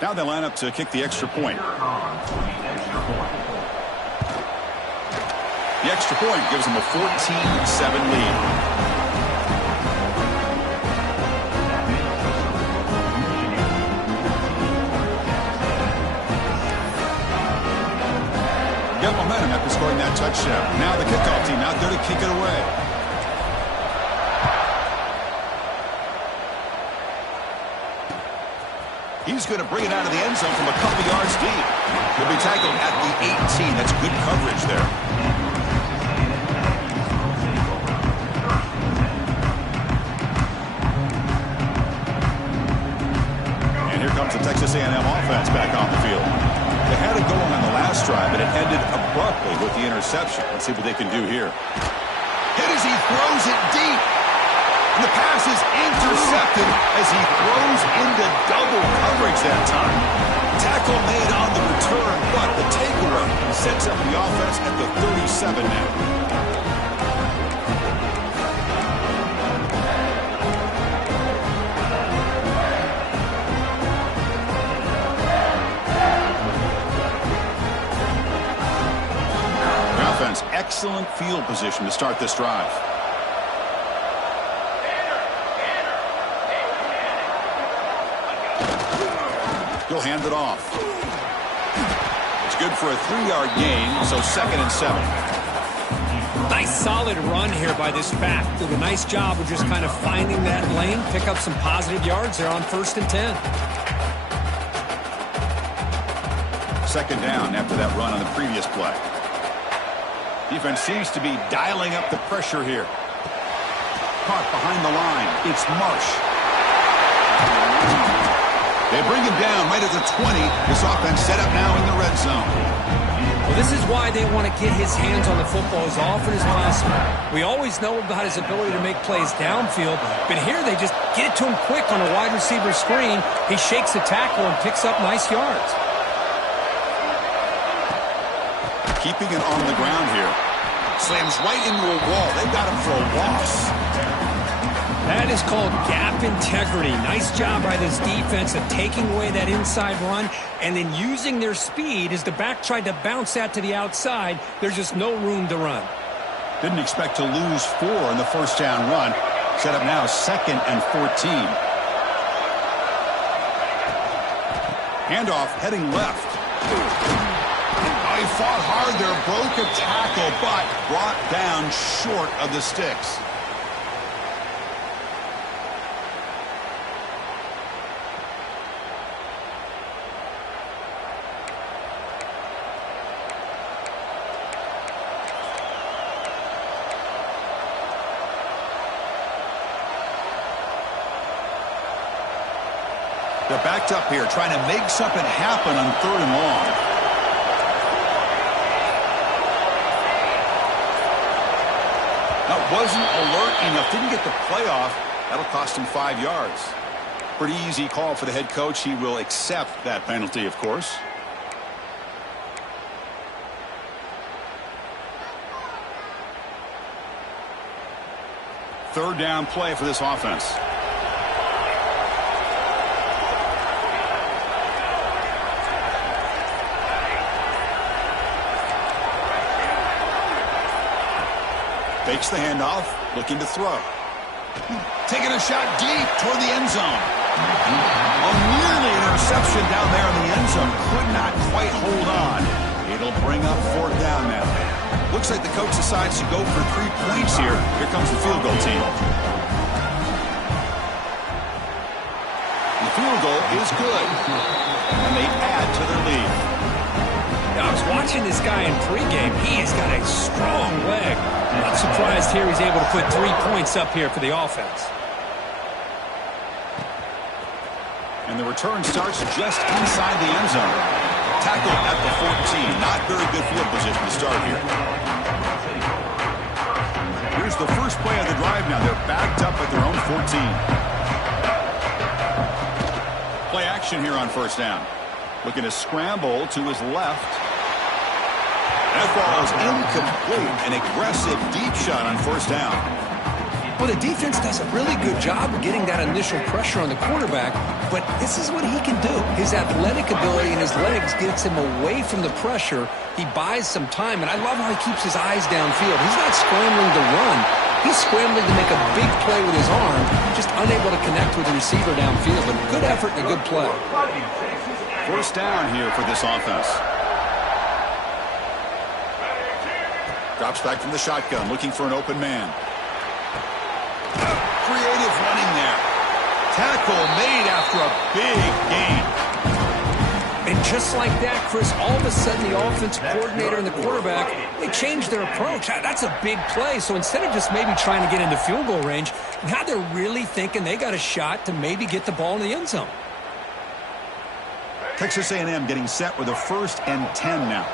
Now they line up to kick the extra point. The extra point gives them a 14-7 lead. Got momentum after scoring that touchdown. Now the kickoff team out there to kick it away. He's going to bring it out of the end zone from a couple yards deep. He'll be tackled at the 18. That's good coverage there. And here comes the Texas A&M offense back on the field. They had it going on the last drive, but it ended abruptly with the interception. Let's see what they can do here. Hit as he throws it deep. And the pass is intercepted as he throws into double coverage that time. Tackle made on the return, but the takeaway sets up the offense at the 37 now. Excellent field position to start this drive. He'll hand it off. It's good for a 3-yard gain, so 2nd and 7. Nice solid run here by this back. Did a nice job of just kind of finding that lane, pick up some positive yards there on 1st and 10. 2nd down after that run on the previous play. Defense seems to be dialing up the pressure here. Caught behind the line. It's Marsh. They bring him down right at the 20. This offense set up now in the red zone. Well, this is why they want to get his hands on the football as often as possible. We always know about his ability to make plays downfield, but here they just get it to him quick on a wide receiver screen. He shakes the tackle and picks up nice yards. Keeping it on the ground here. Slams right into a wall. They've got him for a loss. That is called gap integrity. Nice job by this defense of taking away that inside run and then using their speed as the back tried to bounce that to the outside. There's just no room to run. Didn't expect to lose 4 in the 1st down run. Set up now 2nd and 14. Handoff heading left. He fought hard there, broke a tackle, but brought down short of the sticks. They're backed up here, trying to make something happen on 3rd and long. That wasn't alert enough. Didn't get the playoff. That'll cost him 5 yards. Pretty easy call for the head coach. He will accept that penalty, of course. Third down play for this offense. Fakes the handoff, looking to throw. Taking a shot deep toward the end zone. Nearly an interception down there in the end zone. Could not quite hold on. It'll bring up 4th down now. Looks like the coach decides to go for 3 points here. Here comes the field goal team. The field goal is good. And they add to their lead. I was watching this guy in pregame. He has got a strong leg. Not surprised here he's able to put 3 points up here for the offense. And the return starts just inside the end zone. Tackle at the 14. Not very good field position to start here. Here's the first play of the drive now. They're backed up at their own 14. Play action here on 1st down. Looking to scramble to his left. That ball is incomplete. An aggressive deep shot on 1st down. Well, the defense does a really good job of getting that initial pressure on the quarterback, but this is what he can do. His athletic ability and his legs gets him away from the pressure. He buys some time, and I love how he keeps his eyes downfield. He's not scrambling to run. He's scrambling to make a big play with his arm, just unable to connect with the receiver downfield. But good effort and a good play. First down here for this offense. Drops back from the shotgun, looking for an open man. Creative running there. Tackle made after a big gain. And just like that, Chris, all of a sudden the offensive coordinator and the quarterback, they changed their approach. That's a big play. So instead of just maybe trying to get into field goal range, now they're really thinking they got a shot to maybe get the ball in the end zone. Texas A&M getting set with a 1st and 10 now.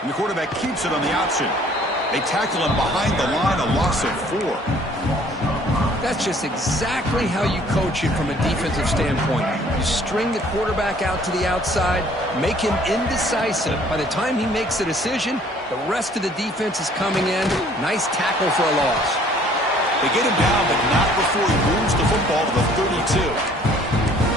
And the quarterback keeps it on the option. They tackle him behind the line, a loss of 4. That's just exactly how you coach it from a defensive standpoint. You string the quarterback out to the outside, make him indecisive. By the time he makes a decision, the rest of the defense is coming in. Nice tackle for a loss. They get him down, but not before he moves the football to the 32.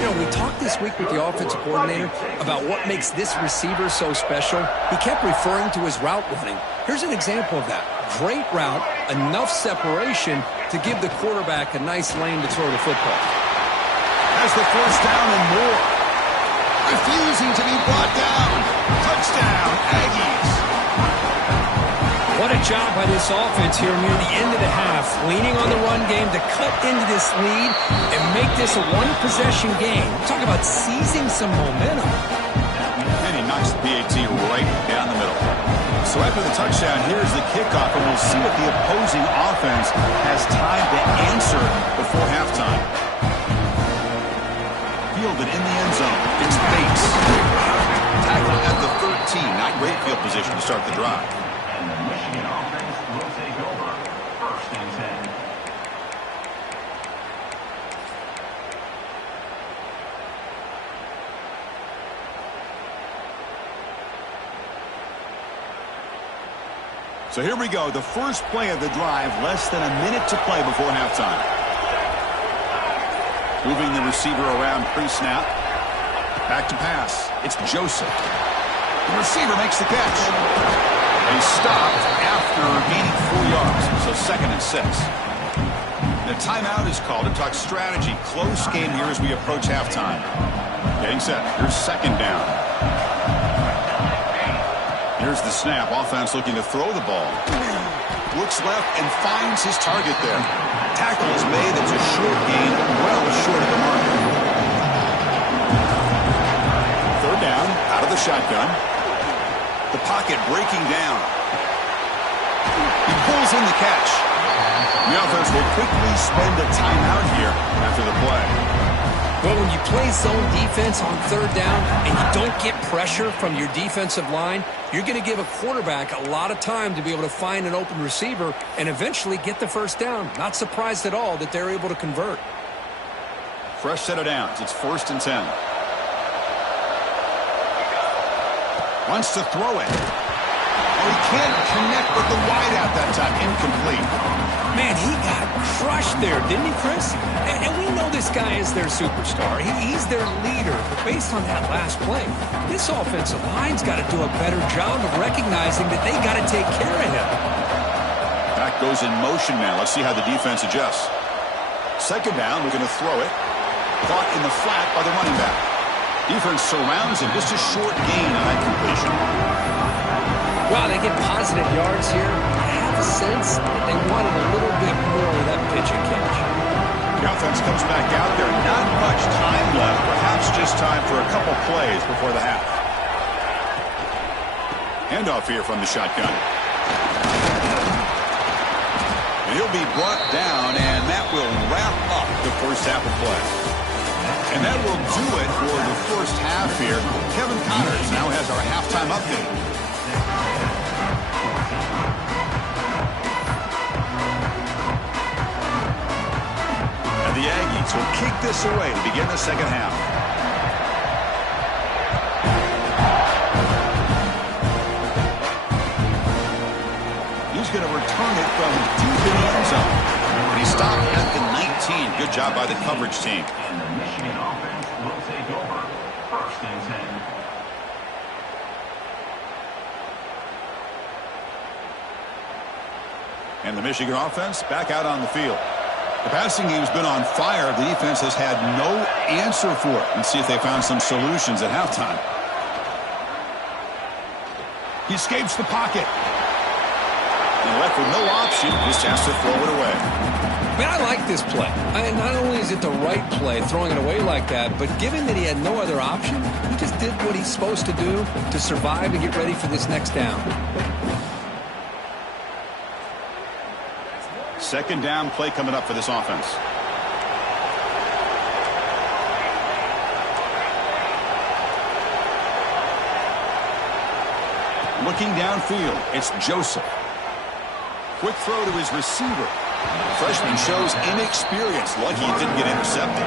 You know, we talked this week with the offensive coordinator about what makes this receiver so special. He kept referring to his route running. Here's an example of that. Great route, enough separation to give the quarterback a nice lane to throw the football. Has the first down and more. Refusing to be brought down. Touchdown, Aggies. What a job by this offense here near the end of the half, leaning on the run game to cut into this lead and make this a one-possession game. Talk about seizing some momentum. And he knocks the PAT right down the middle. So after the touchdown, here's the kickoff, and we'll see if the opposing offense has time to answer before halftime. Fielded in the end zone. It's Bates. Tackle at the 13. Not great field position to start the drive. Michigan offense will take over 1st and 10. So here we go, the first play of the drive, less than a minute to play before halftime. Moving the receiver around pre-snap. Back to pass. It's Joseph. The receiver makes the catch. And he's stopped after gaining 4 yards, so 2nd and 6. The timeout is called to talk strategy. Close game here as we approach halftime. Getting set. Here's 2nd down. Here's the snap. Offense looking to throw the ball. Looks left and finds his target there. Tackle is made. That's a short gain, well short of the mark. 3rd down, out of the shotgun. The pocket breaking down. He pulls in the catch. The offense will quickly spend a timeout here after the play. Well, when you play zone defense on 3rd down and you don't get pressure from your defensive line, you're going to give a quarterback a lot of time to be able to find an open receiver and eventually get the 1st down. Not surprised at all that they're able to convert. Fresh set of downs. It's 1st and 10. Wants to throw it. Oh, he can't connect with the wideout that time. Incomplete. Man, he got crushed there, didn't he, Chris? And we know this guy is their superstar. He's their leader. But based on that last play, this offensive line's got to do a better job of recognizing that they got to take care of him. Back goes in motion now. Let's see how the defense adjusts. 2nd down, we're going to throw it. Caught in the flat by the running back. Defense surrounds him. Just a short gain on that completion. Wow, they get positive yards here. I have a sense that they wanted a little bit more of that pitch and catch. The offense comes back out there. Not much time left. Perhaps just time for a couple plays before the half. Handoff here from the shotgun. And he'll be brought down, and that will wrap up the first half of play. And that will do it for the first half here. Kevin Connors now has our halftime update. And the Aggies will kick this away to begin the 2nd half. He's going to return it from deep in the end zone. And He stopped at the 19. Good job by the coverage team. And the Michigan offense will take over. First and 10. And the Michigan offense back out on the field. The passing game's been on fire. The defense has had no answer for it. Let's see if they found some solutions at halftime. He escapes the pocket. And left with no option, just has to throw it away. Man, I like this play. Not only is it the right play, throwing it away like that, but given that he had no other option, he just did what he's supposed to do to survive and get ready for this next down. Second down play coming up for this offense. Looking downfield, it's Joseph. Quick throw to his receiver. Freshman shows inexperience. Lucky he didn't get intercepted.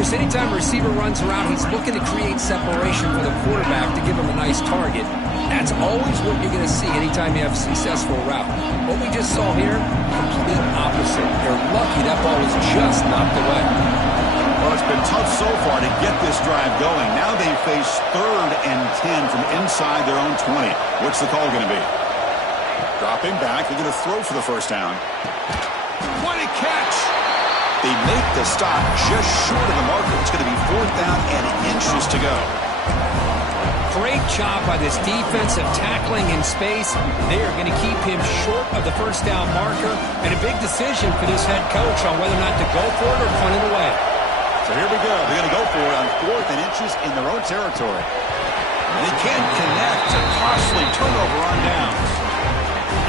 Chris, anytime a receiver runs around, he's looking to create separation for the quarterback to give him a nice target. That's always what you're going to see anytime you have a successful route. What we just saw here, complete opposite. They're lucky that ball was just knocked away. Well, it's been tough so far to get this drive going. Now they face 3rd and 10 from inside their own 20. What's the call going to be? Dropping back. They're going to throw for the first down. What a catch! They make the stop just short of the marker. It's going to be 4th down and inches to go. Great job by this defensive tackling in space. They are going to keep him short of the first down marker, and a big decision for this head coach on whether or not to go for it or punt it away. So here we go. They're going to go for it on 4th and inches in their own territory. And they can't connect. A costly turnover on downs.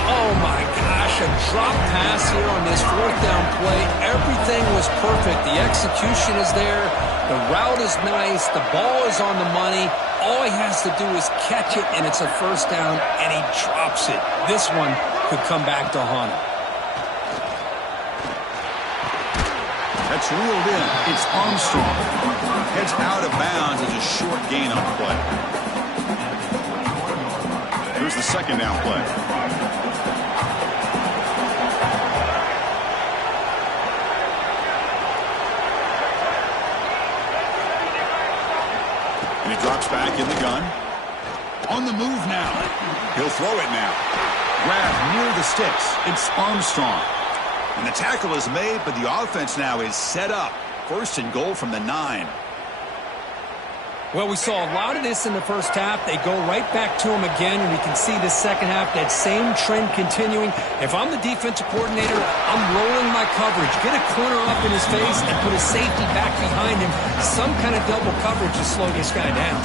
Oh my gosh, a drop pass here on this 4th down play. Everything was perfect. The execution is there. The route is nice. The ball is on the money. All he has to do is catch it, and it's a first down, and he drops it. This one could come back to haunt him. That's reeled in. It's Armstrong. Heads out of bounds as a short gain on the play. Here's the second down play. And he drops back in the gun. On the move now. He'll throw it now. Grab near the sticks. It's Armstrong. And the tackle is made, but the offense now is set up. 1st and goal from the 9. Well, we saw a lot of this in the first half. They go right back to him again, and we can see the second half, that same trend continuing. If I'm the defensive coordinator, I'm rolling my coverage. Get a corner up in his face and put a safety back behind him. Some kind of double coverage to slow this guy down.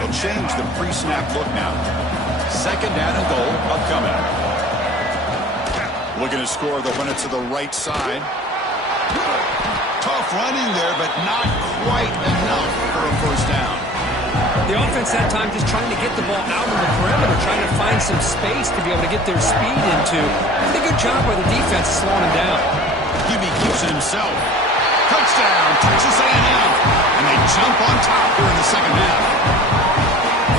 They'll change the pre-snap look now. Second down and goal upcoming. Looking to score the one to the right side. Tough running there, but not quite enough for a first down. The offense that time just trying to get the ball out of the perimeter, trying to find some space to be able to get their speed into. Did a good job by the defense slowing him down. Gibby keeps it himself. Touchdown, Texas A&M. And they jump on top here in the second half.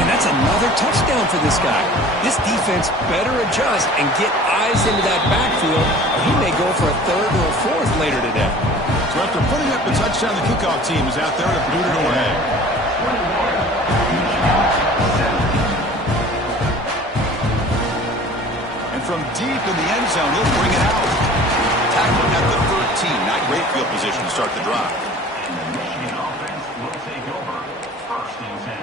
And that's another touchdown for this guy. This defense better adjust and get eyes into that backfield, or he may go for a 3rd or a 4th later today. So after putting up the touchdown, the kickoff team is out there to boot it away. And from deep in the end zone, he'll bring it out. Tackling at the 13. Not great field position to start the drive. And the Michigan offense will take over. First and 10.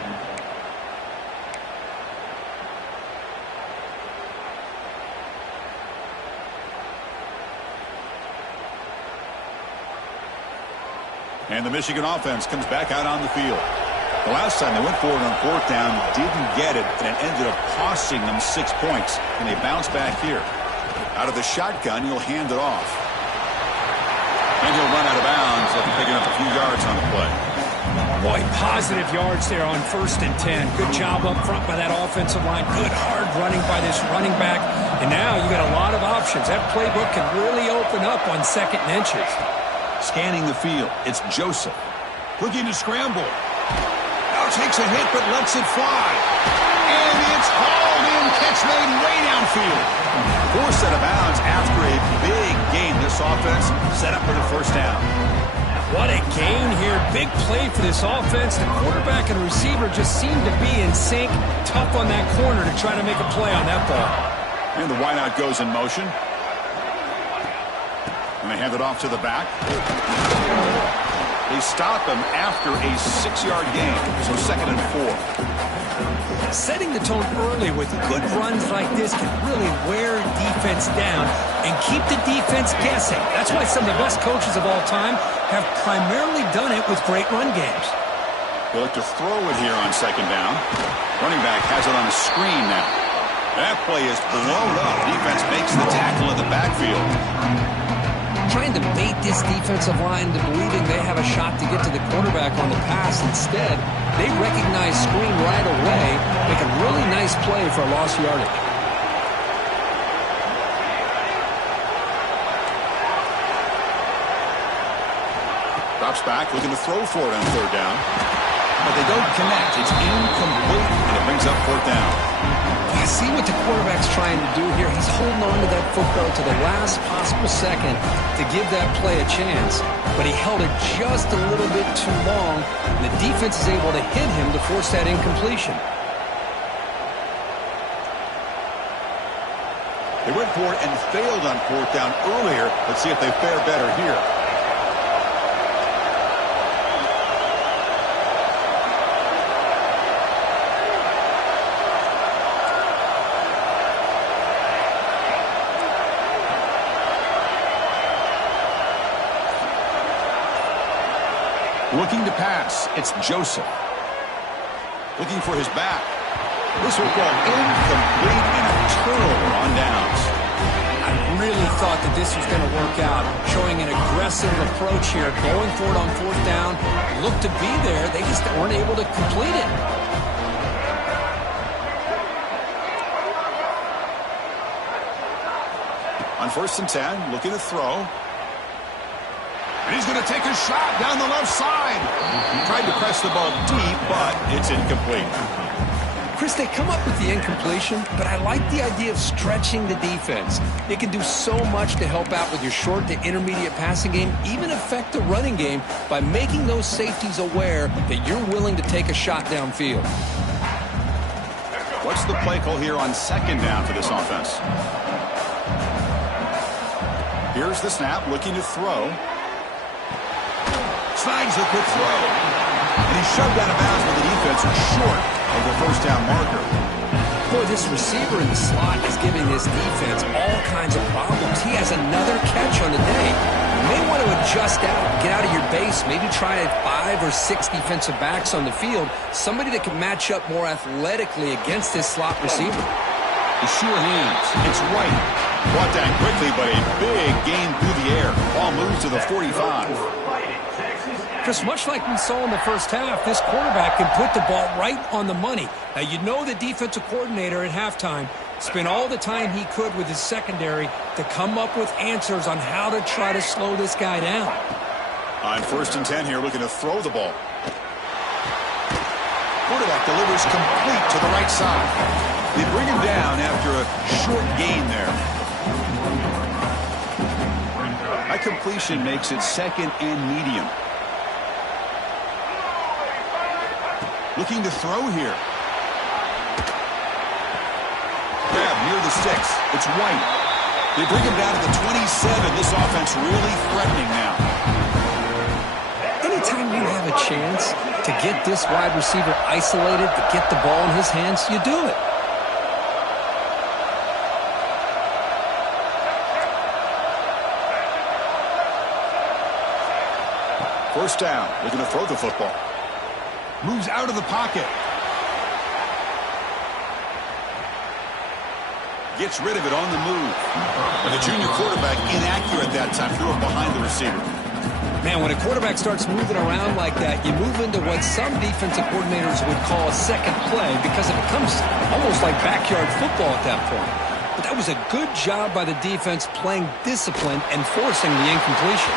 And the Michigan offense comes back out on the field. The last time they went forward on 4th down, didn't get it, and it ended up costing them 6 points. And they bounce back here. Out of the shotgun, he'll hand it off. And he'll run out of bounds after picking up a few yards on the play. Boy, positive yards there on 1st and 10. Good job up front by that offensive line. Good hard running by this running back. And now you got a lot of options. That playbook can really open up on 2nd and inches. Scanning the field, it's Joseph. Looking to scramble. takes a hit but lets it fly. And it's hauled in. Catch made way downfield. Forced out of bounds after a big gain. This offense set up for the first down. What a gain here. Big play for this offense. The quarterback and receiver just seem to be in sync. Tough on that corner to try to make a play on that ball. And the wideout goes in motion. And they hand it off to the back. They stop him after a 6-yard gain. So 2nd and 4. Setting the tone early with good runs like this can really wear defense down and keep the defense guessing. That's why some of the best coaches of all time have primarily done it with great run games. They look to throw it here on 2nd down. Running back has it on a screen now. That play is blown up. Defense makes the tackle in the backfield. Trying to bait this defensive line to believing they have a shot to get to the quarterback on the pass. Instead, they recognize screen right away, make a really nice play for a lost yardage. Drops back, looking to throw for it on 3rd down. But they don't connect. It's incomplete, and it brings up 4th down. You see what the quarterback's trying to do here. He's holding on to that football to the last possible second to give that play a chance. But he held it just a little bit too long. And the defense is able to hit him to force that incompletion. They went for it and failed on 4th down earlier. Let's see if they fare better here. Looking to pass, it's Joseph. Looking for his back. This will go incomplete and a turnover on downs. I really thought that this was going to work out. Showing an aggressive approach here, going for it on 4th down. Looked to be there, they just weren't able to complete it. On 1st and 10, looking to throw. And he's going to take a shot down the left side. Tried to press the ball deep, but it's incomplete. Chris, they come up with the incompletion, but I like the idea of stretching the defense. It can do so much to help out with your short to intermediate passing game, even affect the running game by making those safeties aware that you're willing to take a shot downfield. What's the play call here on 2nd down for this offense? Here's the snap, looking to throw. Snags a quick throw. And he's shoved out of bounds by the defense short of the 1st down marker. Boy, this receiver in the slot is giving this defense all kinds of problems. He has another catch on the day. You may want to adjust out, get out of your base, maybe try 5 or 6 defensive backs on the field, somebody that can match up more athletically against this slot receiver. The sure hands. It's White. Brought down quickly, but a big gain through the air. Ball moves to the 45. Chris, much like we saw in the first half, this quarterback can put the ball right on the money. Now, you know the defensive coordinator at halftime spent all the time he could with his secondary to come up with answers on how to try to slow this guy down. On 1st and 10 here, looking to throw the ball. Quarterback delivers complete to the right side. They bring him down after a short gain there. That completion makes it 2nd and medium. Looking to throw here. Grab near the 6. It's White. They bring him down to the 27. This offense really threatening now. Anytime you have a chance to get this wide receiver isolated, to get the ball in his hands, you do it. First down. Looking to throw the football. Moves out of the pocket. Gets rid of it on the move. But the junior quarterback inaccurate that time. Threw it behind the receiver. Man, when a quarterback starts moving around like that, you move into what some defensive coordinators would call a second play because it becomes almost like backyard football at that point. But that was a good job by the defense playing discipline and forcing the incompletion.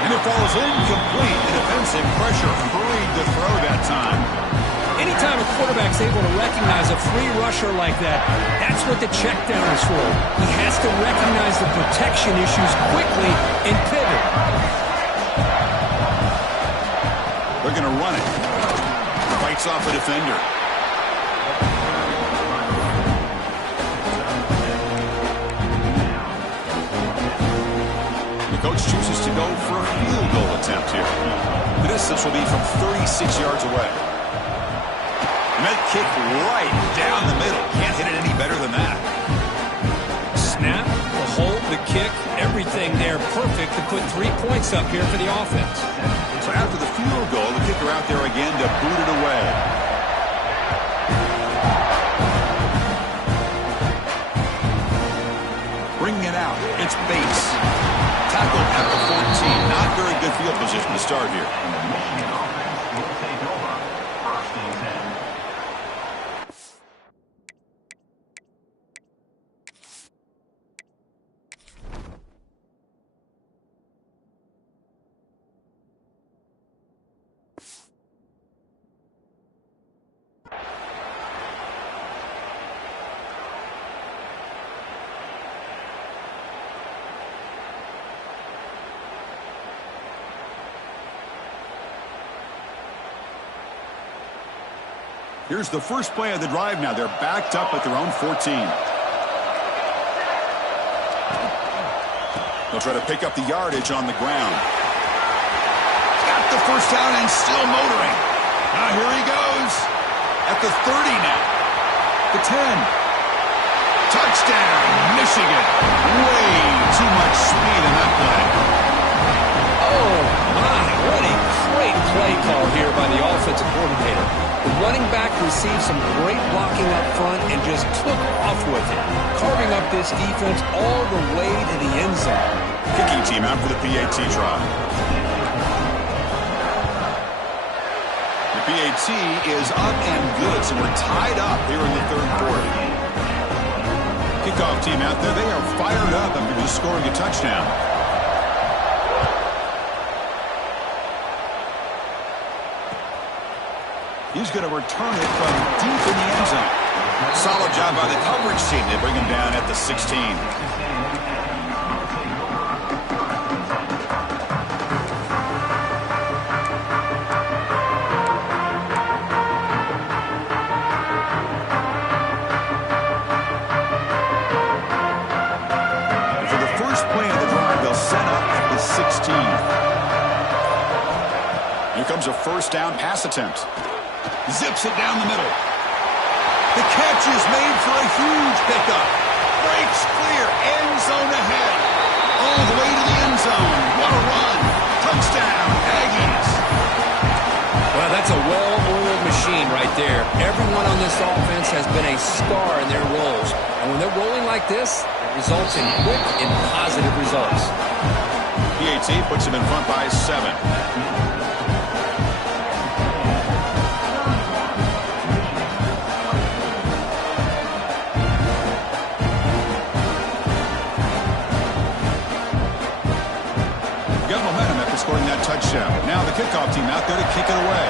And it falls incomplete. The defensive pressure hurried to throw that time. Anytime a quarterback's able to recognize a free rusher like that, that's what the check down is for. He has to recognize the protection issues quickly and pivot. They're going to run it. Fights off a defender. The coach chooses to go for a field goal attempt here. The distance will be from 36 yards away. Med kick right down the middle. Can't hit it any better than that. Snap, the hold, the kick, everything there perfect to put 3 points up here for the offense. So after the field goal, the kicker out there again to boot it away. Bringing it out. It's Bates. Tackled at the 14. Not very good field position to start here. Michigan offense will take over. First and 10. Here's the first play of the drive now. They're backed up at their own 14. They'll try to pick up the yardage on the ground. Got the first down and still motoring. Now here he goes. At the 30 now. The 10. Touchdown, Michigan. Way too much speed in that play. Oh, my, what a great play call here by the offensive coordinator. The running back received some great blocking up front and just took off with it, carving up this defense all the way to the end zone. Kicking team out for the PAT try. The PAT is up and good, so we're tied up here in the third quarter. Kickoff team out there, they are fired up after just scoring a touchdown. He's going to return it from deep in the end zone. Solid job by the coverage team. They bring him down at the 16. And for the first play of the drive, they'll set up at the 16. Here comes a first down pass attempt. Zips it down the middle. The catch is made for a huge pickup. Breaks clear. End zone ahead. All the way to the end zone. What a run. Touchdown, Aggies. Well, that's a well-oiled machine right there. Everyone on this offense has been a star in their roles. And when they're rolling like this, it results in quick and positive results. PAT puts him in front by 7. Scoring that touchdown. Now the kickoff team out there to kick it away.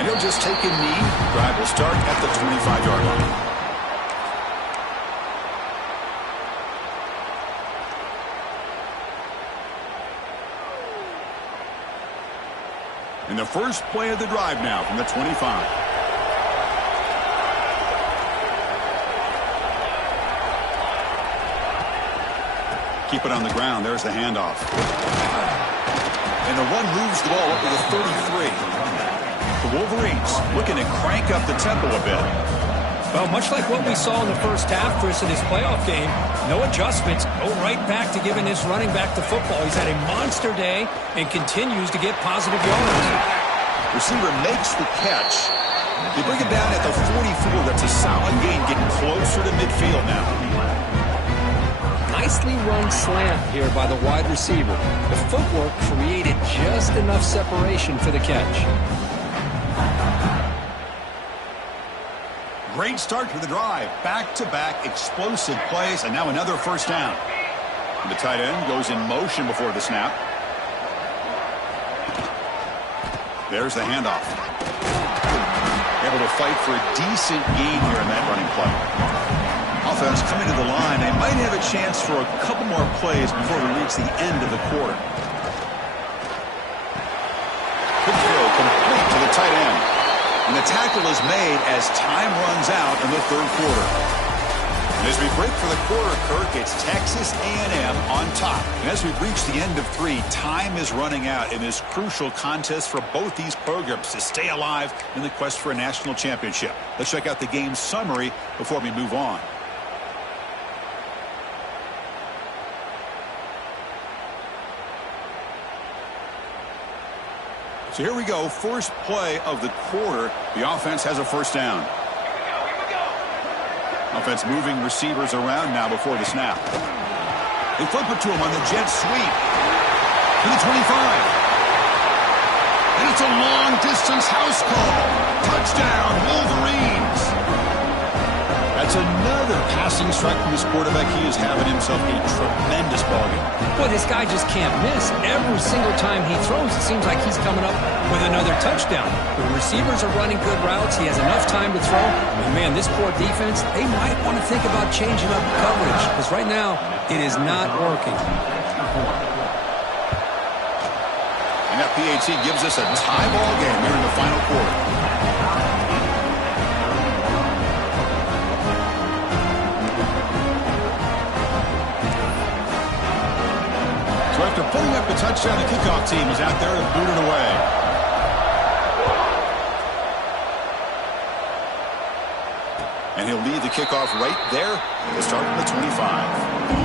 And he'll just take a knee. Drive will start at the 25-yard line. And the first play of the drive now from the 25. Keep it on the ground. There's the handoff. And the run moves the ball up to the 33. The Wolverines looking to crank up the tempo a bit. Well, much like what we saw in the first half, Chris, in this playoff game, no adjustments. Go right back to giving this running back the football. He's had a monster day and continues to get positive yards. Receiver makes the catch. They bring it down at the 44. That's a solid gain, getting closer to midfield now. Nicely run slant here by the wide receiver. The footwork created just enough separation for the catch. Great start to the drive. Back-to-back explosive plays, and now another first down. The tight end goes in motion before the snap. There's the handoff. Able to fight for a decent gain here in that running play. Offense coming to the line. They might have a chance for a couple more plays before we reach the end of the quarter. Quick throw complete to the tight end. And the tackle is made as time runs out in the third quarter. And as we break for the quarter, Kirk, it's Texas A&M on top. And as we've reached the end of 3, time is running out in this crucial contest for both these programs to stay alive in the quest for a national championship. Let's check out the game summary before we move on. So here we go, first play of the quarter. The offense has a first down. Offense moving receivers around now before the snap. They flip it to him on the jet sweep. To the 25. And it's a long-distance house call. Touchdown, Wolverines. That's another passing strike from this quarterback. He is having himself a tremendous ballgame. Boy, this guy just can't miss. Every single time he throws, it seems like he's coming up with another touchdown. The receivers are running good routes. He has enough time to throw. And, man, this poor defense, they might want to think about changing up the coverage because right now it is not working. And that PAT gives us a tie ball game here in the final quarter. After putting up the touchdown, the kickoff team is out there to boot it away. And he'll lead the kickoff right there to start from the 25.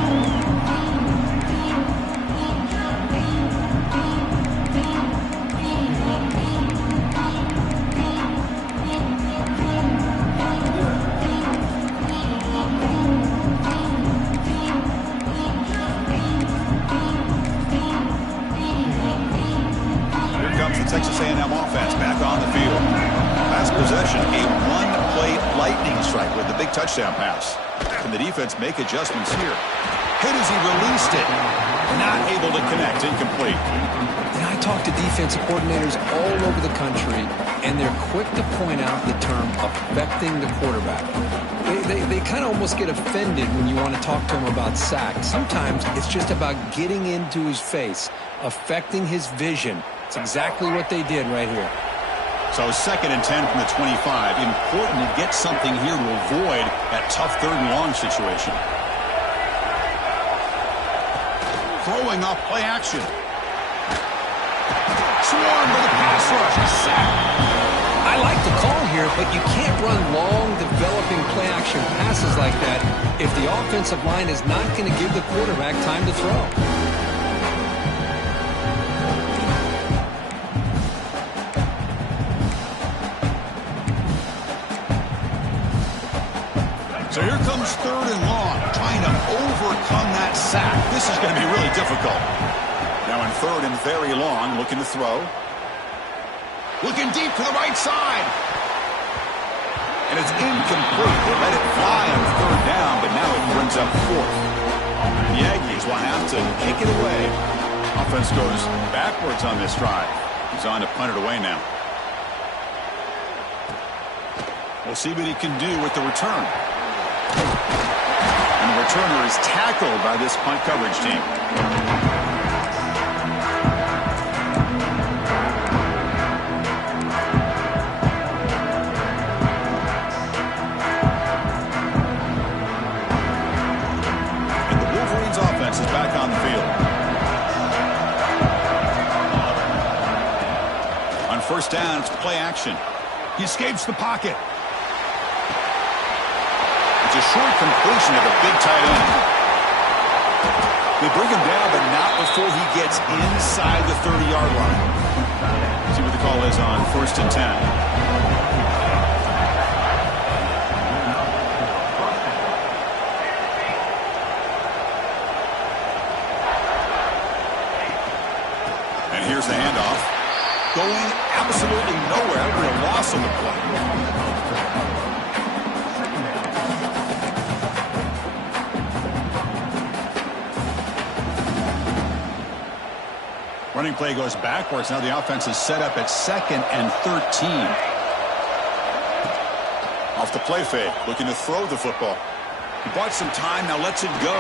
Texas A&M offense back on the field. Last possession, a one-play lightning strike with the big touchdown pass. Can the defense make adjustments here? Hit as he released it. Not able to connect. Incomplete. And I talk to defensive coordinators all over the country, and they're quick to point out the term affecting the quarterback. They kind of almost get offended when you want to talk to them about sacks. Sometimes it's just about getting into his face, affecting his vision. It's exactly what they did right here. So 2nd and 10 from the 25. Important to get something here to avoid that tough 3rd and long situation. Throwing off play action. Swarmed by the pass rush. A sack. I like the call here, but you can't run long, developing play action passes like that if the offensive line is not going to give the quarterback time to throw. So here comes 3rd and long, trying to overcome that sack. This is going to be really difficult. Now in 3rd and very long, looking to throw. Looking deep to the right side. And it's incomplete. They let it fly on 3rd down, but now it brings up 4th. The Aggies will have to kick it away. Offense goes backwards on this drive. He's on to punt it away now. We'll see what he can do with the return. And the returner is tackled by this punt coverage team. And the Wolverines offense is back on the field. On 1st down, it's play action. He escapes the pocket. It's a short completion of a big tight end. They bring him down, but not before he gets inside the 30-yard line. See what the call is on 1st and 10. And here's the handoff. Going absolutely nowhere. Real loss on the play. Running play goes backwards. Now the offense is set up at 2nd and 13. Off the play fake, looking to throw the football. He bought some time, now lets it go.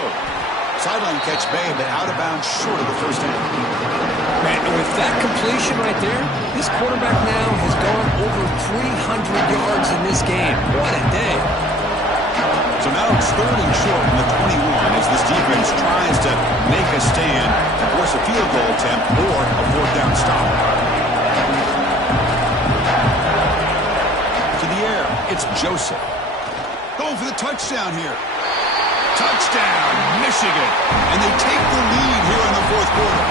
Sideline catch made, but out of bounds short of the first down. Man, with that completion right there, this quarterback now has gone over 300 yards in this game. What a day. So now it's 3rd and short from the 21 as this defense tries to make a stand, force a field goal attempt, or a 4th down stop. To the air, it's Joseph. Going for the touchdown here. Touchdown, Michigan. And they take the lead here in the 4th quarter.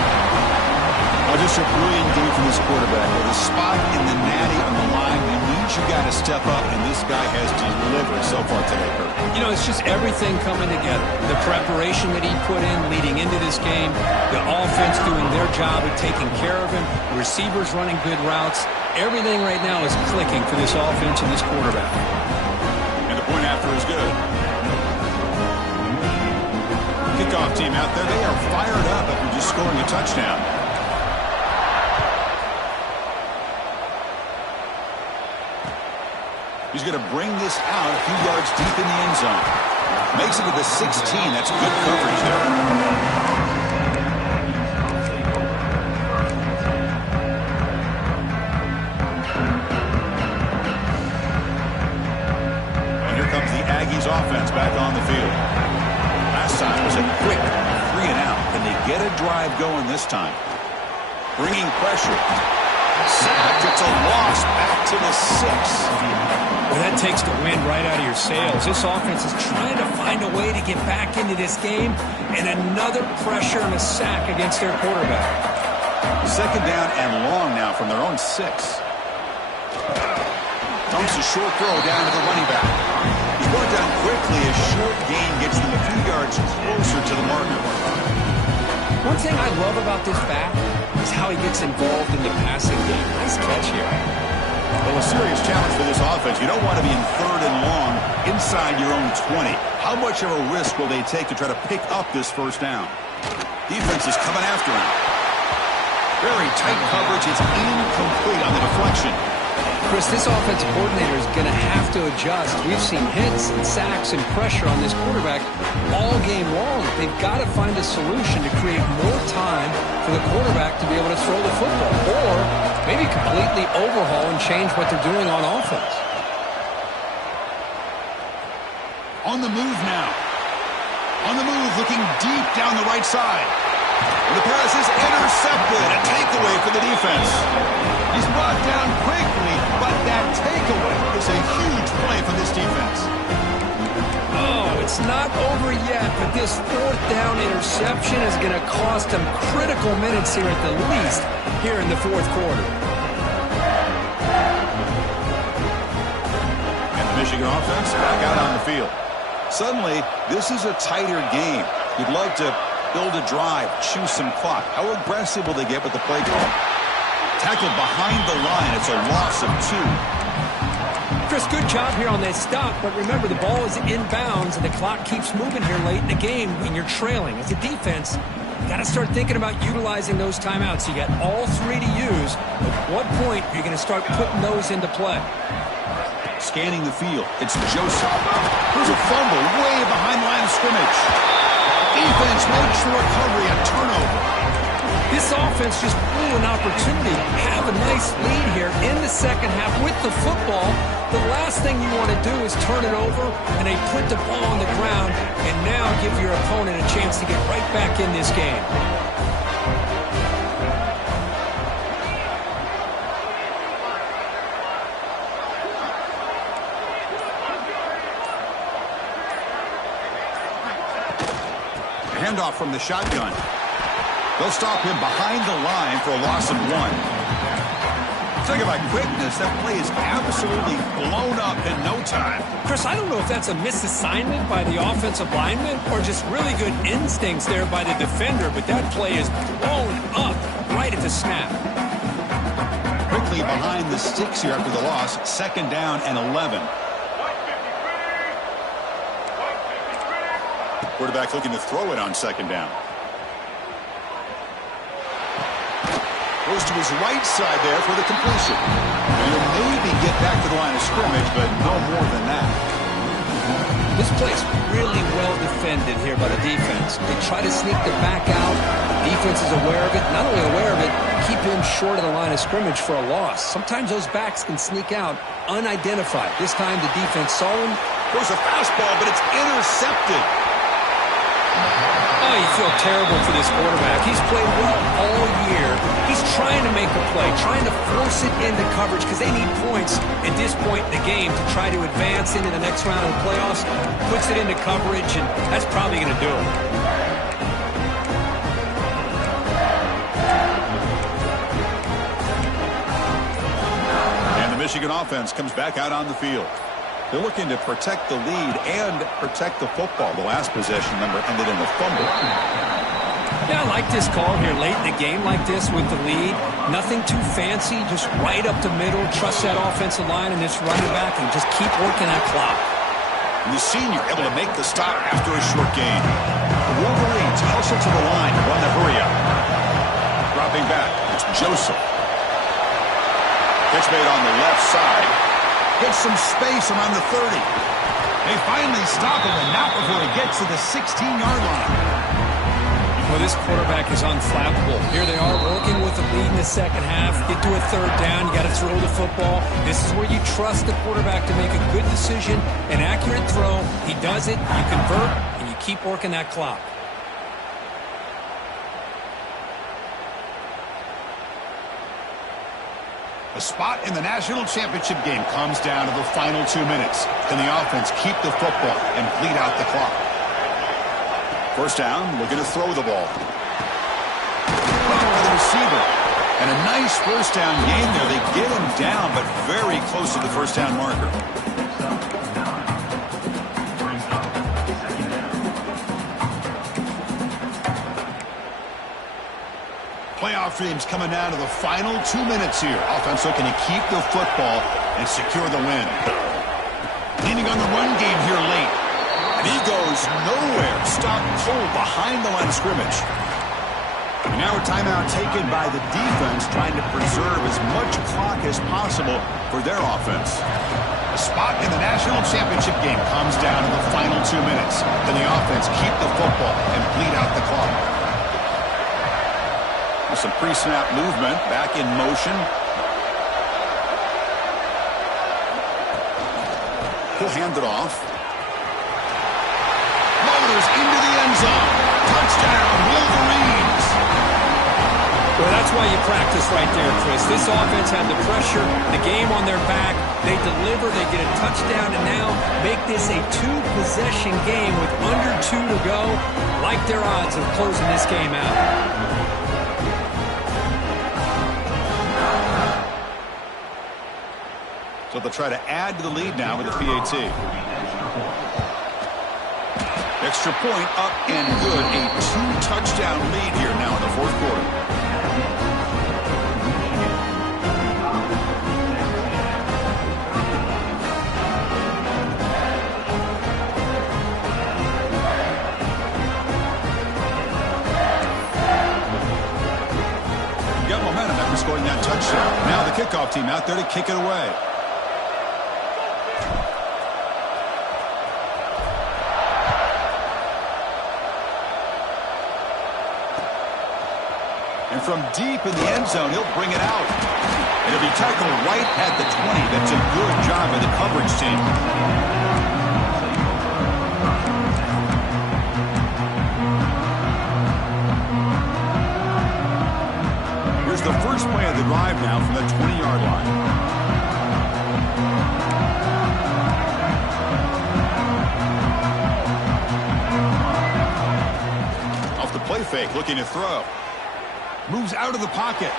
Oh, just a brilliant game from this quarterback. With a spot in the natty on the line, it means you got to step up, and this guy has delivered so far today, Kurt. You know, it's just everything coming together. The preparation that he put in leading into this game, the offense doing their job of taking care of him, receivers running good routes. Everything right now is clicking for this offense and this quarterback. And the point after is good. Kickoff team out there, they are fired up after just scoring a touchdown. He's going to bring this out a few yards deep in the end zone. Makes it to the 16. That's good coverage there. And here comes the Aggies offense back on the field. Last time was a quick 3 and out. Can they get a drive going this time? Bringing pressure. Sacked. It's a loss back to the 6. Well, that takes the wind right out of your sails. This offense is trying to find a way to get back into this game, and another pressure and a sack against their quarterback. 2nd down and long now from their own 6. Dumps a short throw down to the running back. He's brought down quickly. A short gain gets them a few yards closer to the marker. One thing I love about this back is how he gets involved in the passing game. Nice catch here. Well, a serious challenge for this offense. You don't want to be in 3rd and long inside your own 20. How much of a risk will they take to try to pick up this 1st down? Defense is coming after him. Very tight coverage. It's incomplete on the deflection. Chris, this offensive coordinator is going to have to adjust. We've seen hits and sacks and pressure on this quarterback all game long. They've got to find a solution to create more time for the quarterback to be able to throw the football, or maybe completely overhaul and change what they're doing on offense. On the move now. On the move, looking deep down the right side. And the pass is intercepted. A takeaway for the defense. He's brought down quickly, but that takeaway is a huge play for this defense. Oh, it's not over yet, but this 4th down interception is going to cost them critical minutes here at the least here in the 4th quarter. And the Michigan offense back out on the field. Suddenly, this is a tighter game. You'd love to build a drive, choose some clock. How aggressive will they get with the play call? Tackled behind the line. It's a loss of 2. Chris, good job here on that stop, but remember the ball is inbounds and the clock keeps moving here late in the game when you're trailing. As a defense, you got to start thinking about utilizing those timeouts. You got all 3 to use. At what point are you going to start putting those into play? Scanning the field. It's Joseph. There's a fumble way behind the line of scrimmage. Defense makes the recovery, a turnover. This offense just blew an opportunity to have a nice lead here in the 2nd half with the football. The last thing you want to do is turn it over, and they put the ball on the ground and now give your opponent a chance to get right back in this game. Handoff from the shotgun. They'll stop him behind the line for a loss of 1. Talk about quickness. That play is absolutely blown up in no time. Chris, I don't know if that's a misassignment by the offensive lineman or just really good instincts there by the defender, but that play is blown up right at the snap. Quickly behind the sticks here after the loss. 2nd down and 11. Quarterback looking to throw it on 2nd down. Goes to his right side there for the completion. And he'll maybe get back to the line of scrimmage, but no more than that. This play's really well defended here by the defense. They try to sneak the back out. The defense is aware of it. Not only aware of it, keep him short of the line of scrimmage for a loss. Sometimes those backs can sneak out unidentified. This time the defense saw him. Goes a fastball, but it's intercepted. Oh, you feel terrible for this quarterback. He's played well all year. He's trying to make a play, trying to force it into coverage because they need points at this point in the game to try to advance into the next round of the playoffs. Puts it into coverage, and that's probably going to do it. And the Michigan offense comes back out on the field. They're looking to protect the lead and protect the football. The last possession, remember, ended in a fumble. Yeah, I like this call here late in the game like this with the lead. Nothing too fancy, just right up the middle. Trust that offensive line and this running back and just keep working that clock. And the senior able to make the stop after a short gain. The Wolverines hustle to the line to run the hurry up. Dropping back, it's Joseph. Pitch made on the left side. Gets some space around the 30. They finally stop him, and not before he gets to the 16-yard line. Well, this quarterback is unflappable. Here they are working with the lead in the second half. Get to a third down. You got to throw the football. This is where you trust the quarterback to make a good decision, an accurate throw. He does it, you convert, and you keep working that clock. A spot in the national championship game comes down to the final 2 minutes. Can the offense keep the football and bleed out the clock? First down, looking to throw the ball. By the receiver. And a nice first down gain there. They get him down, but very close to the first down marker. Playoff dreams coming down to the final 2 minutes here. Offense looking to keep the football and secure the win. Leaning on the run game here late. And he goes nowhere. Stopped cold behind the line of scrimmage. And now a timeout taken by the defense, trying to preserve as much clock as possible for their offense. A spot in the national championship game comes down to the final 2 minutes. Can the offense keep the football and bleed out the clock? Some pre-snap movement, back in motion. He'll hand it off. Motors into the end zone. Touchdown, Wolverines. Well, that's why you practice right there, Chris. This offense had the pressure, the game on their back. They deliver, they get a touchdown, and now make this a two-possession game with under 2 to go. Like their odds of closing this game out. So they'll try to add to the lead now with a PAT. Extra point up and good. A 2-touchdown lead here now in the fourth quarter. Got momentum after scoring that touchdown. Now the kickoff team out there to kick it away. And from deep in the end zone, he'll bring it out. And it'll be tackled right at the 20. That's a good job by the coverage team. Here's the first play of the drive now from the 20-yard line. Off the play fake, looking to throw. Moves out of the pocket.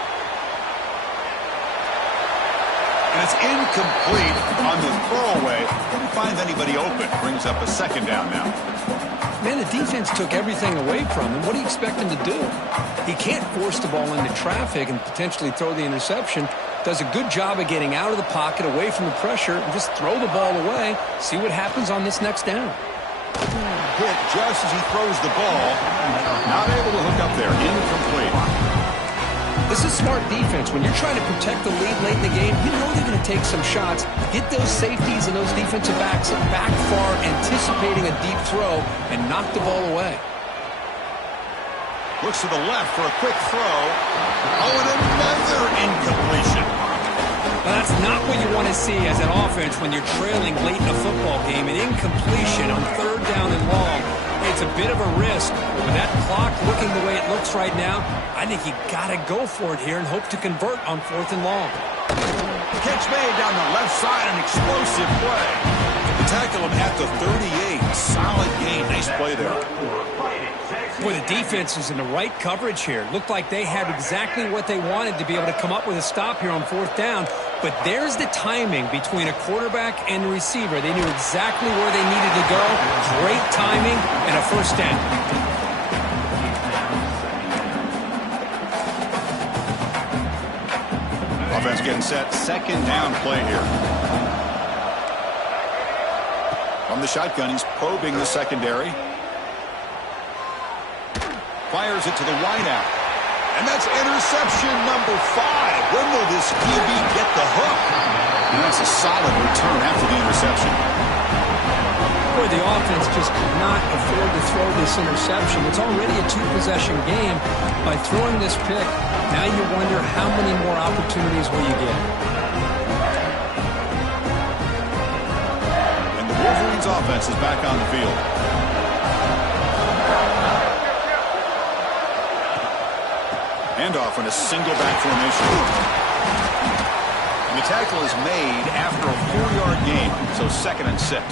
And it's incomplete on the throwaway. Didn't find anybody open. Brings up a second down now. Man, the defense took everything away from him. What do you expect him to do? He can't force the ball into traffic and potentially throw the interception. Does a good job of getting out of the pocket, away from the pressure, and just throw the ball away. See what happens on this next down. Hit just as he throws the ball. Not able to hook up there. Incomplete. This is smart defense. When you're trying to protect the lead late in the game, you know they're going to take some shots, get those safeties and those defensive backs back far, anticipating a deep throw, and knock the ball away. Looks to the left for a quick throw. Oh, and another incompletion. Well, that's not what you want to see as an offense when you're trailing late in a football game. An incompletion on 3rd down and long. It's a bit of a risk. With that clock looking the way it looks right now, I think you got to go for it here and hope to convert on 4th and long. Catch made down the left side, an explosive play. To tackle him at the 38. Solid gain. Nice play there. Boy, the defense is in the right coverage here. Looked like they had exactly what they wanted to be able to come up with a stop here on 4th down. But there's the timing between a quarterback and a receiver. They knew exactly where they needed to go. Great timing and a 1st down. Offense getting set. 2nd down play here. From the shotgun, he's probing the secondary. Fires it to the wideout. And that's interception number 5. When will this QB get the hook? And that's a solid return after the interception. Boy, the offense just could not afford to throw this interception. It's already a 2-possession game. By throwing this pick, now you wonder how many more opportunities will you get. And the Wolverines offense is back on the field. Handoff in a single back formation. And the tackle is made after a 4-yard gain, so 2nd and 6.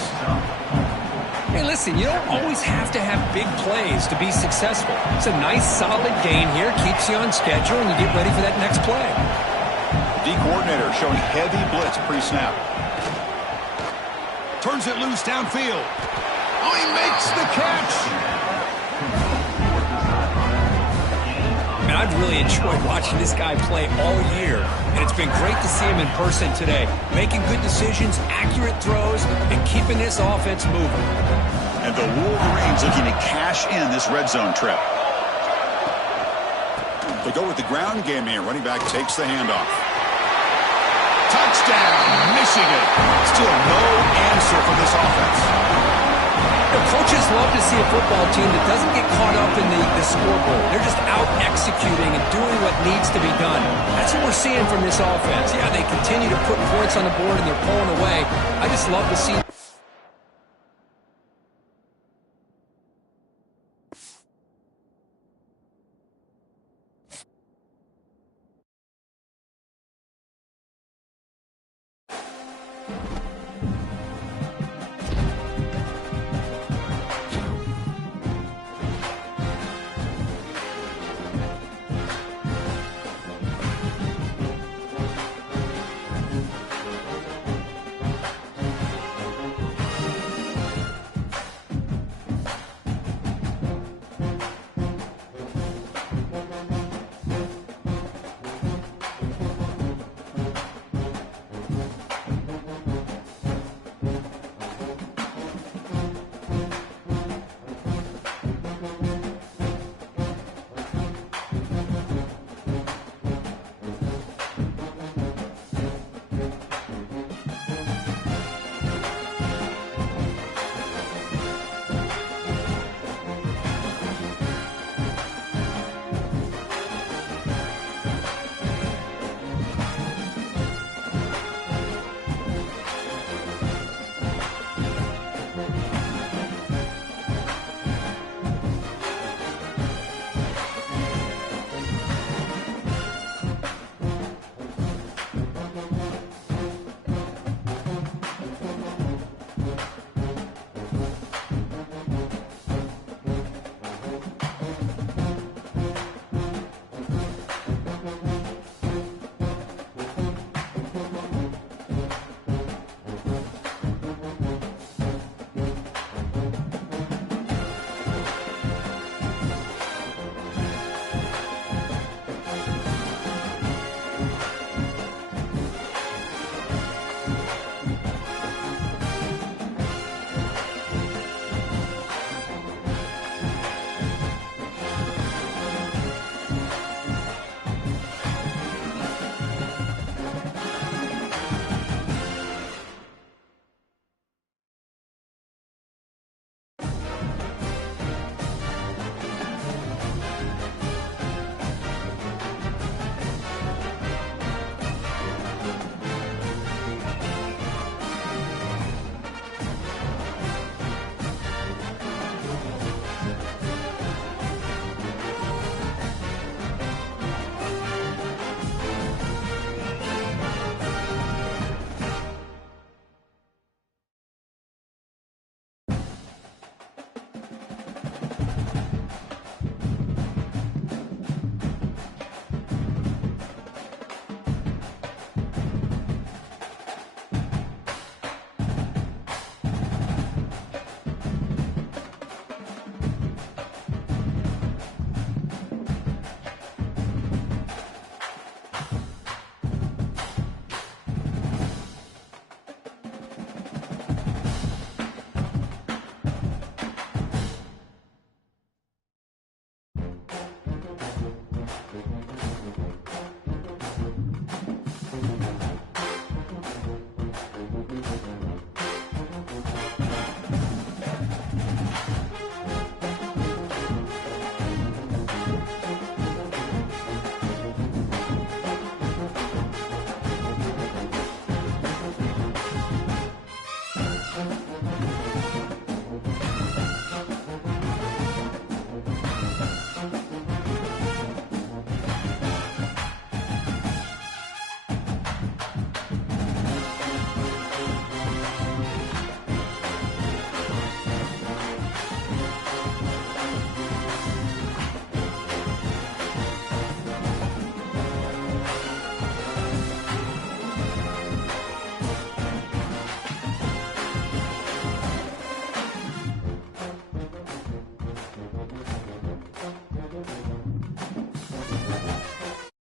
Hey, listen, you don't always have to have big plays to be successful. It's a nice, solid gain here, keeps you on schedule, and you get ready for that next play. The D coordinator showing heavy blitz pre-snap. Turns it loose downfield. Oh, he makes the catch. Man, I've really enjoyed watching this guy play all year, and it's been great to see him in person today. Making good decisions, accurate throws, and keeping this offense moving. And the Wolverines looking to cash in this red zone trip. They go with the ground game here. Running back takes the handoff. Touchdown, Michigan. Still no answer from this offense. The coaches love to see a football team that doesn't get caught up in the scoreboard. They're just out executing and doing what needs to be done. That's what we're seeing from this offense. Yeah, they continue to put points on the board and they're pulling away. I just love to see